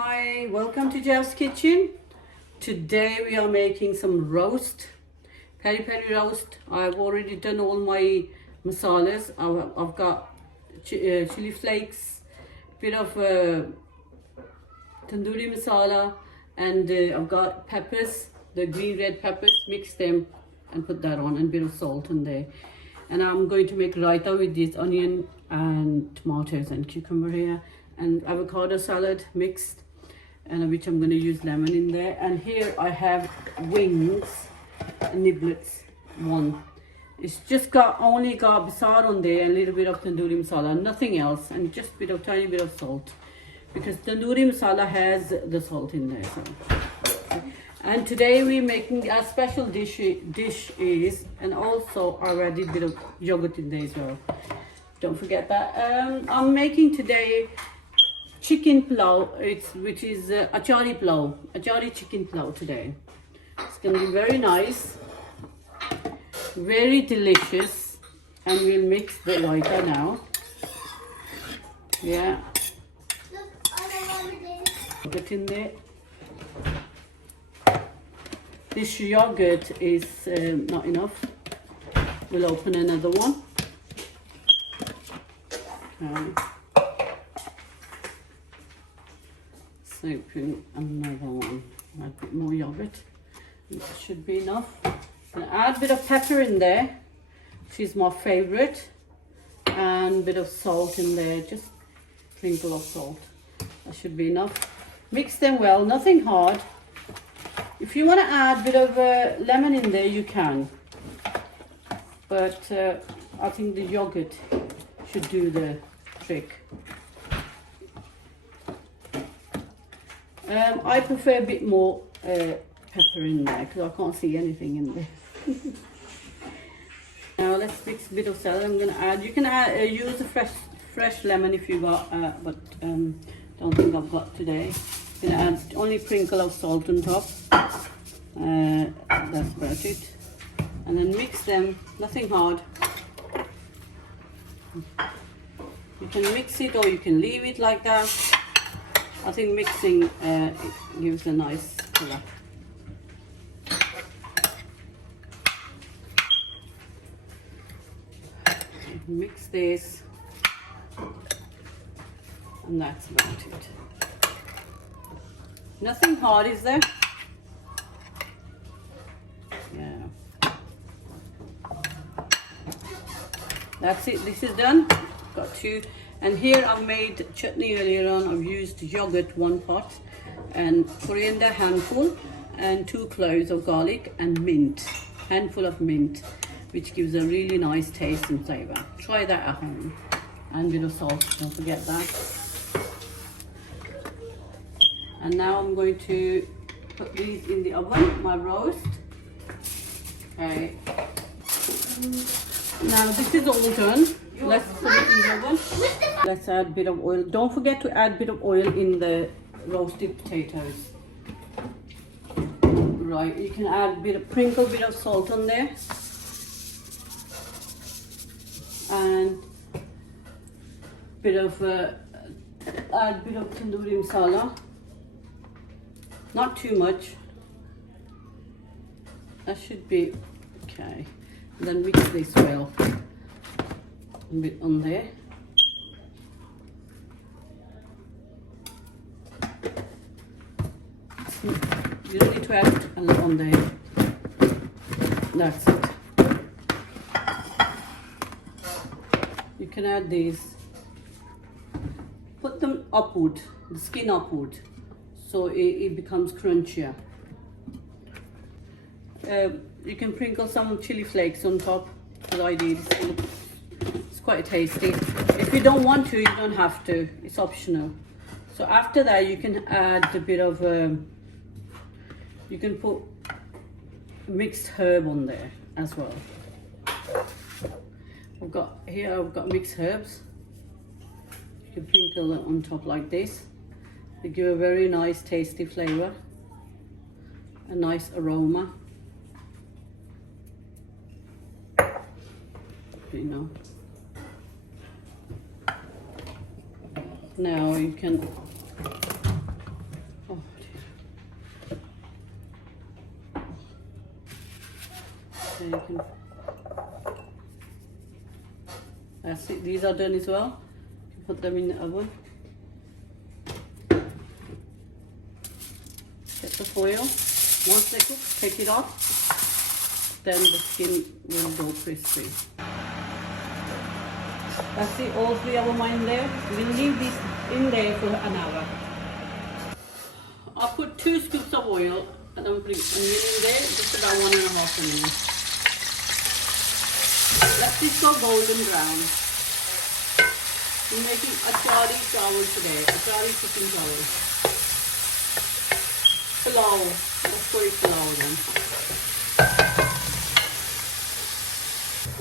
Hi, welcome to Jeff's Kitchen. Today we are making some roast, peri peri roast. I've already done all my masalas. I've got chili flakes, bit of tandoori masala, and I've got peppers, the green red peppers. Mix them and put that on, and a bit of salt in there. And I'm going to make raita with this onion and tomatoes and cucumber here, and avocado salad mixed, and which I'm going to use lemon in there. And here I have wings, niblets, one. It's just only got basar on there and a little bit of tandoori masala, nothing else, and just a tiny bit of salt, because tandoori masala has the salt in there. So. And today we're making a special dish is, and also I added a bit of yogurt in there as well. Don't forget that. I'm making today chicken pulao, which is Achari Chicken Pulao today. It's going to be very nice, very delicious, and we'll mix the raita now. Yeah. Yogurt in there. This yogurt is not enough. We'll open another one. Okay. So open another one. Add a bit more yogurt. That should be enough. I'm gonna add a bit of pepper in there. She's my favorite. And a bit of salt in there. Just a sprinkle of salt. That should be enough. Mix them well. Nothing hard. If you want to add a bit of lemon in there, you can. But I think the yogurt should do the trick. I prefer a bit more pepper in there because I can't see anything in there. Now let's mix a bit of salad. I'm going to add, you can use a fresh lemon if you got, but don't think I've got today. I'm going to add only a sprinkle of salt on top. That's about it. And then mix them, nothing hard. You can mix it or you can leave it like that. I think mixing gives a nice color. Mix this, and that's about it. Nothing hard, is there? Yeah. That's it. This is done. Got two. And here I've made chutney earlier on. I've used yogurt 1 pot, and coriander handful, and 2 cloves of garlic, and mint, handful of mint, which gives a really nice taste and flavor. Try that at home. And a bit of salt, don't forget that. And now I'm going to put these in the oven, my roast. Okay. Now this is all done. Let's put it in the oven. Let's add a bit of oil. Don't forget to add a bit of oil in the roasted potatoes. Right, you can add sprinkle a bit of salt on there. And add a bit of tandoori masala. Not too much. That should be okay. And then mix this well. A bit on there. You don't need to add a lot on there. That's it. You can add these. Put them upward, the skin upward, so it becomes crunchier. You can sprinkle some chili flakes on top, as I did. It's quite tasty. If you don't want to, you don't have to. It's optional. So after that, you can add a bit of, you can put mixed herb on there as well. I've got mixed herbs. You can sprinkle it on top like this. They give a very nice tasty flavor, a nice aroma. You know. Now you can then you can. That's it. These are done as well. You can put them in the oven. Get the foil. Once they cook, take it off. Then the skin will go crispy. That's it. All three of them are in there. We'll leave this in there for an hour. I'll put 2 scoops of oil and I'm putting onion in there, just about 1.5 onions. Let this go golden brown. We're making achari chawal today, achari chicken chawal. Plao, let's call it plao then.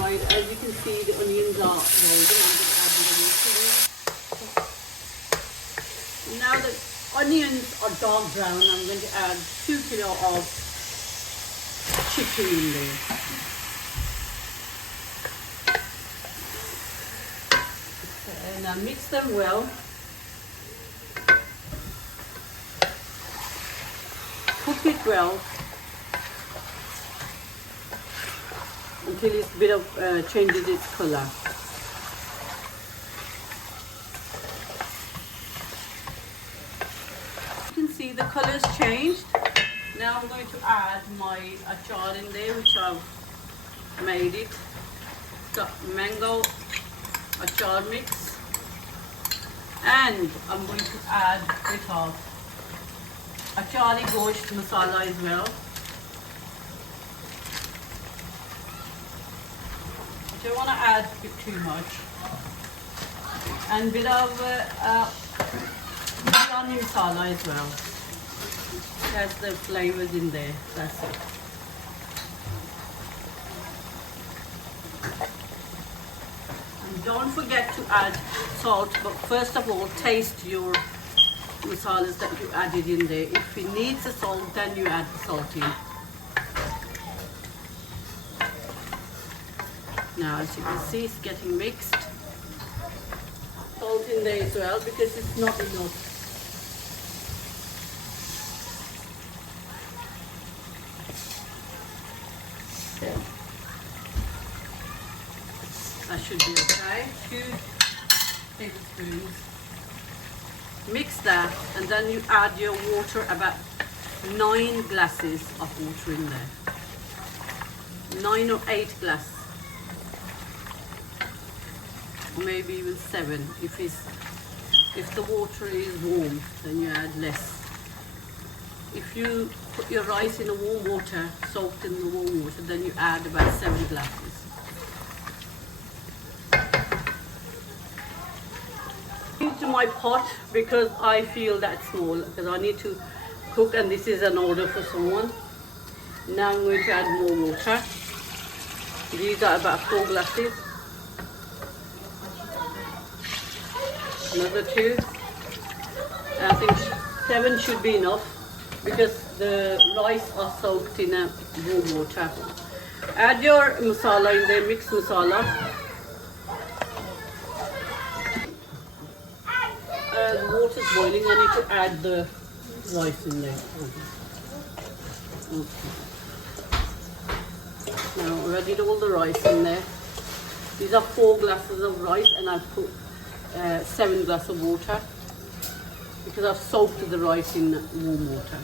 Right, as you can see, the onions are golden. I'm going to add the onions. Now the onions are dark brown, I'm going to add 2 kilos of chicken in there. Okay, now mix them well. Cook it well until it's bit of changes its color. See the colors changed. Now I'm going to add my achar in there, which I've made it. Got mango achar mix, and I'm going to add a bit of achari gosht masala as well. I don't want to add a bit too much, and a bit of biryani masala as well. Has the flavors in there. That's it. And don't forget to add salt, but first of all taste your masalas that you added in there. If it needs the salt, then you add the salt in. Now as you can see, it's getting mixed. Salt in there as well because it's not enough. That should be okay. 2 tablespoons. Mix that and then you add your water, about 9 glasses of water in there. 9 or 8 glasses. Or maybe even 7. If the water is warm, then you add less. If you put your rice in a warm water, soaked in the warm water, then you add about 7 glasses. Into my pot because I feel that's small, because I need to cook and this is an order for someone. Now I'm going to add more water. These are about 4 glasses. Another 2. I think 7 should be enough because the rice are soaked in a warm water. Add your masala in there, mixed masala. The water's boiling, I need to add the rice in there. Okay. Now I added all the rice in there. These are 4 glasses of rice and I've put 7 glasses of water because I've soaked the rice in warm water.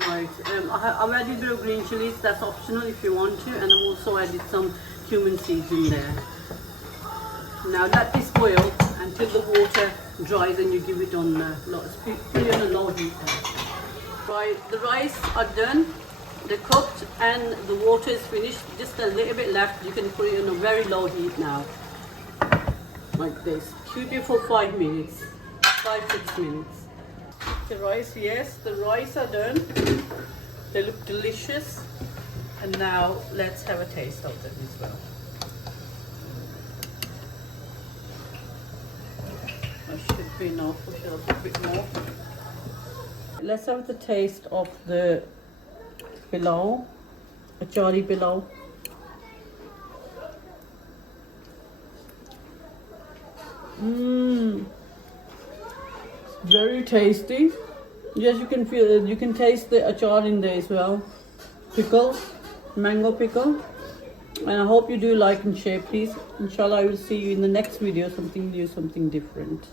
Right, I've added a bit of green chilies, that's optional if you want to, and I've also added some cumin seeds in there. Now let this boil until the water dries and you give it on put it on a low heat. Right, the rice are done, they're cooked and the water is finished, just a little bit left. You can put it on a very low heat now, like this. Keep it for 5 minutes, 5-6 minutes. The rice, yes, the rice are done. They look delicious. And now let's have a taste of them as well. That should be enough, we should have a bit more. Let's have the taste of the pilau, achari pilau. Very tasty. Yes, you can feel it. You can taste the achar in there as well. Pickle. mango pickle. And I hope you do like and share, please. Inshallah, I will see you in the next video, something new, something different.